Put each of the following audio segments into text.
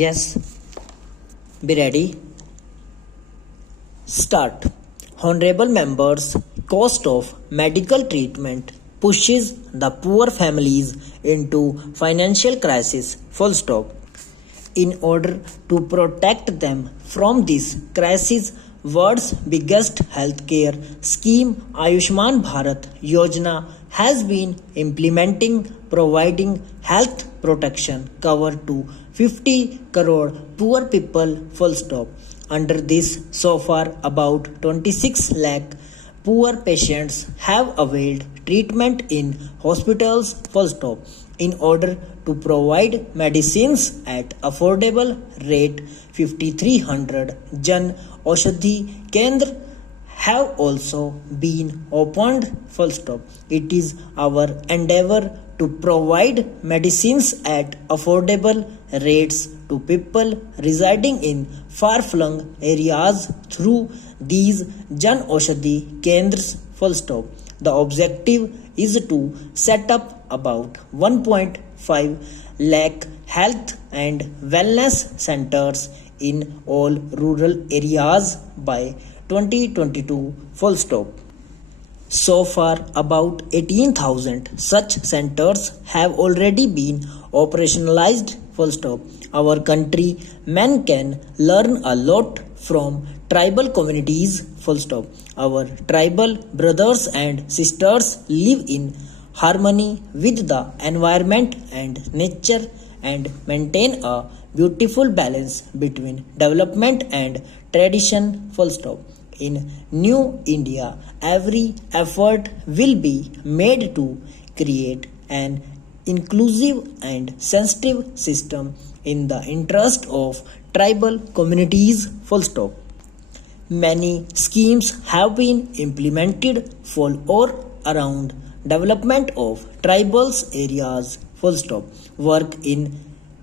Yes, be ready. Start. Honorable members, cost of medical treatment pushes the poor families into financial crisis. Full stop. In order to protect them from this crisis, world's biggest healthcare scheme Ayushman Bharat Yojana has been implementing providing health protection cover to 50 crore poor people. Full stop. Under this, so far about 26 lakh poor patients have availed treatment in hospitals. Full stop. In order to provide medicines at affordable rate, 5300 Jan Aushadhi Kendra have also been opened. Full stop. It is our endeavor to provide medicines at affordable rates to people residing in far-flung areas through these Jan Aushadhi Kendras. Full stop. The objective is to set up about 1.5 lakh health and wellness centers in all rural areas by 2022. Full stop. So far, about 18,000 such centers have already been operationalized. Full stop. Our country men can learn a lot from tribal communities. Full stop. Our tribal brothers and sisters live in harmony with the environment and nature and maintain a beautiful balance between development and tradition. Full stop. In New India, every effort will be made to create an inclusive and sensitive system in the interest of tribal communities. Full stop. Many schemes have been implemented for or around development of tribals areas. Full stop. Work in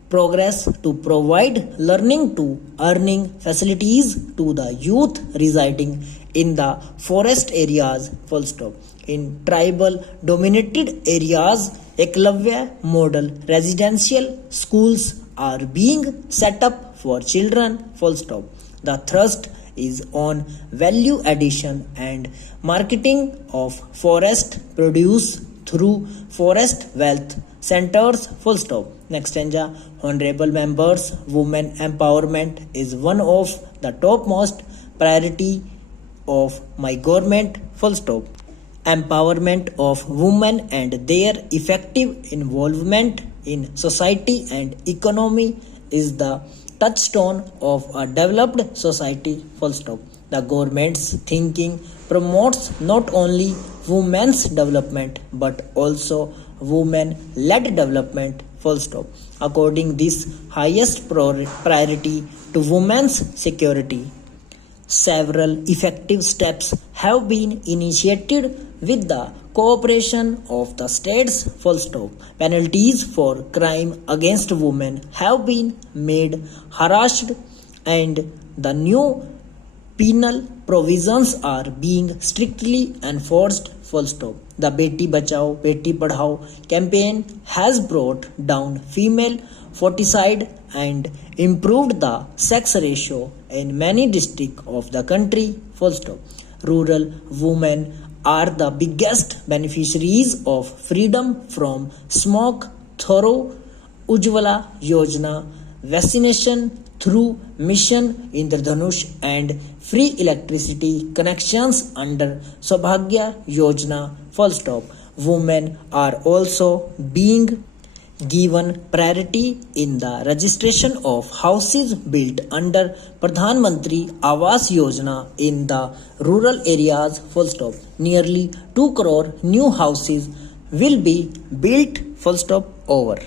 progress to provide learning to earning facilities to the youth residing in the forest areas. Full stop. In tribal dominated areas, Eklavya model residential schools are being set up for children. Full stop. The thrust is on value addition and marketing of forest produce through forest wealth centers. Full stop. Next stanza. Honorable members, women empowerment is one of the topmost priority of my government. Full stop. Empowerment of women and their effective involvement in society and economy is the touchstone of a developed society. Full stop. The government's thinking promotes not only women's development but also women-led development. Full stop. According this highest priority to women's security, several effective steps have been initiated with the cooperation of the states. Full stop. Penalties for crime against women have been made harassed and the new penal provisions are being strictly enforced. Full stop. The Beti Bachao Beti Padhao campaign has brought down female foeticide and improved the sex ratio in many districts of the country. Full stop. Rural women are the biggest beneficiaries of freedom from smoke through Ujjwala Yojana, vaccination through Mission Indradhanush and free electricity connections under Saubhagya Yojana. Full stop. Women are also being given priority in the registration of houses built under Pradhan Mantri Awas Yojana in the rural areas. Full stop. Nearly 2 crore new houses will be built. Full stop. Over.